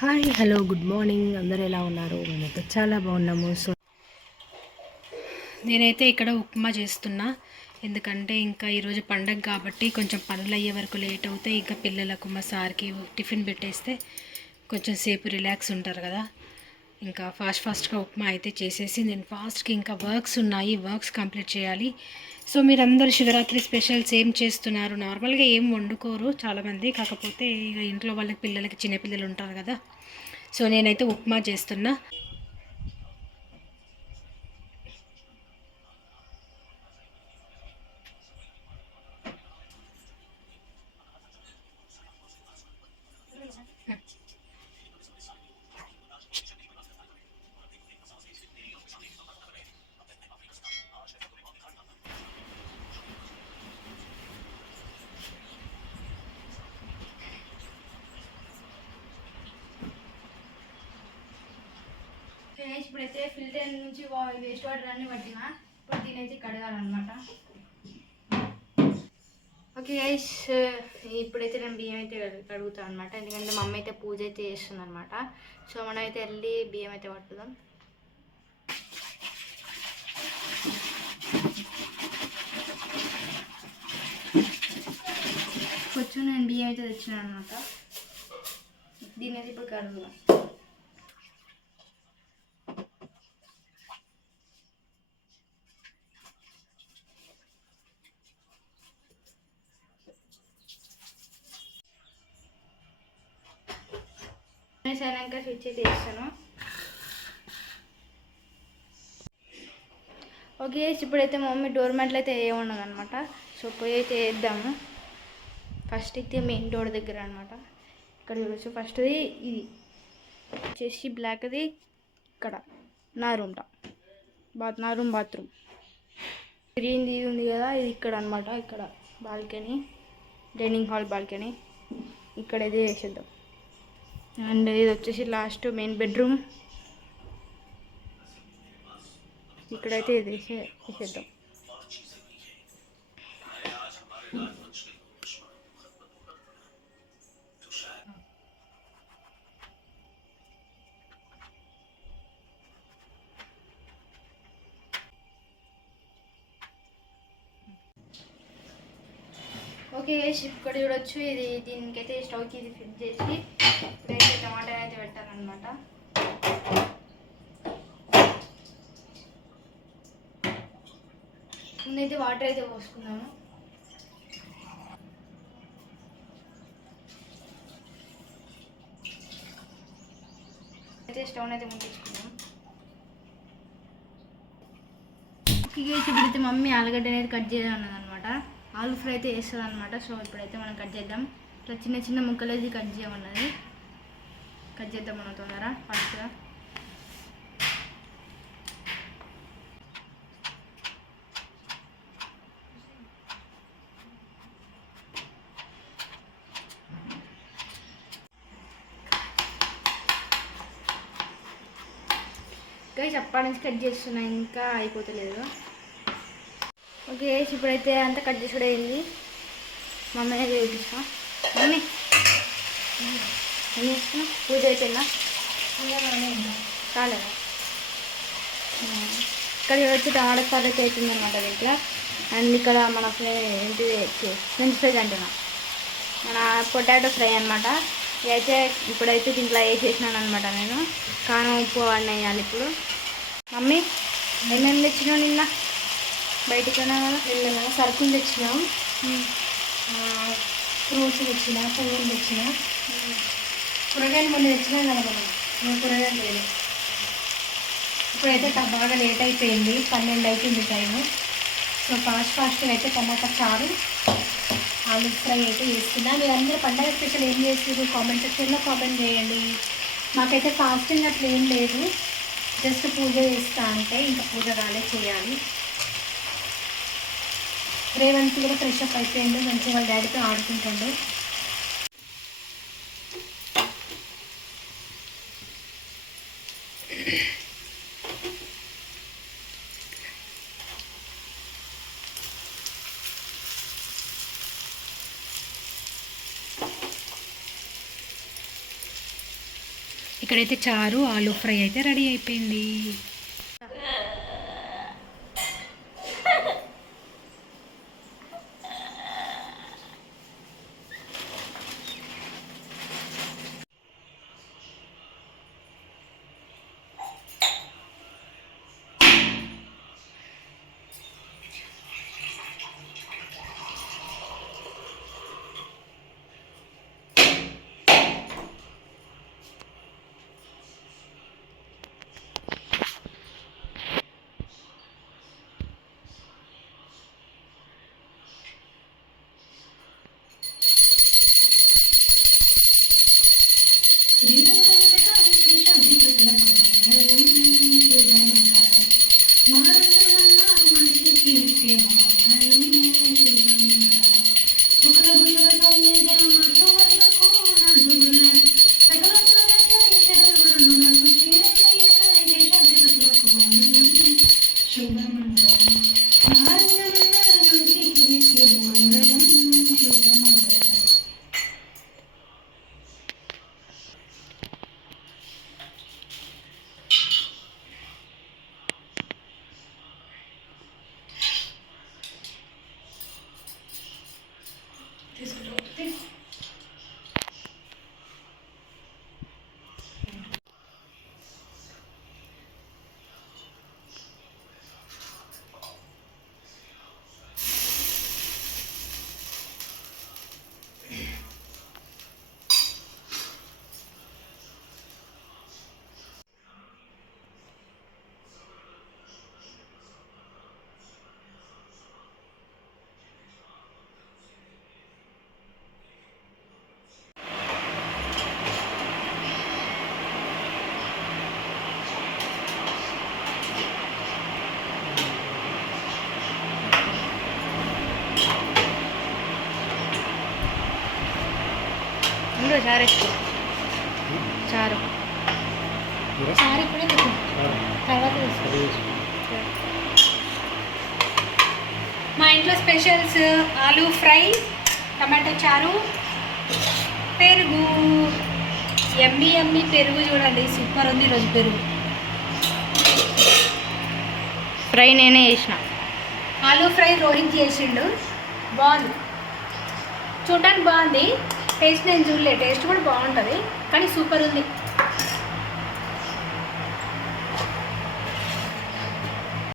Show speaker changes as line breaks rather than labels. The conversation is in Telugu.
Hi hello good morning. అందరూ ఎలా ఉన్నారు? మేమైతే చాలా బాగున్నాము. సో నేనైతే ఇక్కడ ఉప్మా చేస్తున్నా. ఎందుకంటే ఇంకా ఈరోజు పండగ కాబట్టి కొంచెం పనులు అయ్యే వరకు లేట్ అవుతాయి. ఇంకా పిల్లలకు మా సార్కి టిఫిన్ పెట్టేస్తే కొంచెం సేపు రిలాక్స్ ఉంటారు కదా. ఇంకా ఫాస్ట్ ఫాస్ట్గా ఉప్మా అయితే చేసేసి నేను ఫాస్ట్గా ఇంకా వర్క్స్ ఉన్నాయి. వర్క్స్ కంప్లీట్ చేయాలి. సో మీరందరూ శివరాత్రి స్పెషల్స్ ఏం చేస్తున్నారు? నార్మల్గా ఏం వండుకోరు చాలామంది. కాకపోతే ఇక ఇంట్లో వాళ్ళకి పిల్లలకి చిన్నపిల్లలు ఉంటారు కదా. సో నేనైతే ఉప్మా చేస్తున్నా.
ఇప్పుడైతే ఫిల్టర్ నుంచి వేస్ట్ వాటర్ అన్ని పట్టిన ఇప్పుడు దీని అయితే కడగాలన్నమాట. ఓకే గైస్ ఇప్పుడైతే నేను బియ్యం అయితే కడుగుతాను అనమాట ఎందుకంటే మా అమ్మ అయితే పూజ అయితే చేస్తుంది అనమాట సో మనం అయితే వెళ్ళి బియ్యం అయితే పట్టుదాం. కొంచెం నేను బియ్యం అయితే తెచ్చినాను అనమాట దీని అయితే ఇప్పుడు కడుగుదాం. అయినాక స్విచ్ అయితే ఓకే ఇప్పుడైతే మమ్మీ డోర్ మ్యాట్లు అయితే వేయమన్నది అనమాట సో పోయి అయితే వేద్దాము. ఫస్ట్ అయితే మెయిన్ డోర్ దగ్గర అనమాట ఇక్కడ చూడొచ్చు ఫస్ట్ది ఇది వచ్చేసి బ్లాక్ది ఇక్కడ నా రూమ్ బాత్ నా రూమ్ బాత్రూమ్ గ్రీన్ది ఇది ఉంది కదా ఇది ఇక్కడ అనమాట ఇక్కడ. బాల్కనీ డైనింగ్ హాల్ బాల్కనీ ఇక్కడ ఇది వేసేద్దాం అండ్ ఇది వచ్చేసి లాస్ట్ మెయిన్ బెడ్రూమ్ ఇక్కడైతే ఇది వేసే వేసేద్దాం ఓకే ఇక్కడ చూడొచ్చు. ఇది దీనికైతే స్టవ్కి ఇది ఫిట్ చేసి ఇప్పుడైతే టమాటా అయితే పెట్టాలన్నమాట. ముందైతే వాటర్ అయితే పోసుకున్నాను అయితే స్టవ్ అయితే ముందుకున్నాం ఇప్పుడైతే మమ్మీ ఆలుగడ్డ అనేది కట్ చేయాలన్నది ఆలు ఫ్రై అయితే వేస్తుంది అనమాట సో ఇప్పుడైతే మనం కట్ చేద్దాం. ఇట్లా చిన్న చిన్న ముక్కలు అయితే కట్ చేయమన్నది. కట్ చేద్దాం మనం తొందర ఫాస్ట్గా గైస్ అప్పటి నుంచి కట్ చేస్తున్నా ఇంకా అయిపోతలేదు. ఓకే ఇప్పుడైతే అంతా కట్ చేసుడు అయింది. మమ్మీ అనేది చూపిస్తా మమ్మీ ఏం చేస్తున్నా పూజ అయిపోయిందా? కాలేదా? ఇక్కడ వచ్చి టమాటా సార్ అయితే అవుతుంది అనమాట దీంట్లో. అండ్ ఇక్కడ మన ఫ్రై ఏంటిది ఫ్రెంచ్ ఫ్రై అంటున్నా. మన పొటాటో ఫ్రై అనమాట అయితే ఇప్పుడైతే దీంట్లో వేసేసినాను అనమాట నేను. కారం ఉప్పు అన్న వేయాలి ఇప్పుడు. మమ్మీ ఏమేమి తెచ్చినావు నిన్న? బయటికి కదా
నిన్న సరుకులు తెచ్చినాం ఫ్రూట్స్ తెచ్చిన పువ్వులు తెచ్చిన కూరగాయలు మొన్న తెచ్చినాం కదా మనం. కూరగాయలు లేదు. ఇప్పుడైతే బాగా లేట్ అయిపోయింది. పన్నెండు అయిపోయింది టైము సో ఫాస్ట్ ఫాస్ట్గా అయితే టమాటా చారు ఆలు ఫ్రై అయితే చేస్తున్నా. మీరు అందరూ పండగ స్పెషల్ ఏం చేస్తారు కామెంట్ సెక్షన్లో కామెంట్ చేయండి. మాకైతే ఫాస్టింగ్ అట్లా ఏం లేదు. జస్ట్ పూజ చేస్తా అంటే ఇంకా పూజ కాలే చేయాలి. రేవంత్ కూడా ఫ్రెష్ అప్ అయిపోయిండు మంచిగా వాళ్ళ డాడీతో ఆడుకుంటాడు. ఇక్కడైతే చారు ఆలూ ఫ్రై అయితే రెడీ అయిపోయింది.
Música Just ఇందులో చారు. వేసుకో చారు
చారు ఇప్పుడే. తర్వాత. మా ఇంట్లో స్పెషల్స్ ఆలూ ఫ్రై టమాటో చారు పెరుగు. ఎమ్మి ఎమ్మి పెరుగు చూడండి సూపర్ ఉంది ఈరోజు పెరుగు.
ఫ్రై నేనే చేసిన.
ఆలూ ఫ్రై రోహిత్ చేసిండు. బాగుంది. చూడడానికి బాగుంది. టేస్ట్ నేను చూడలే టేస్ట్ కూడా బాగుంటుంది. కానీ సూపర్ ఉంది.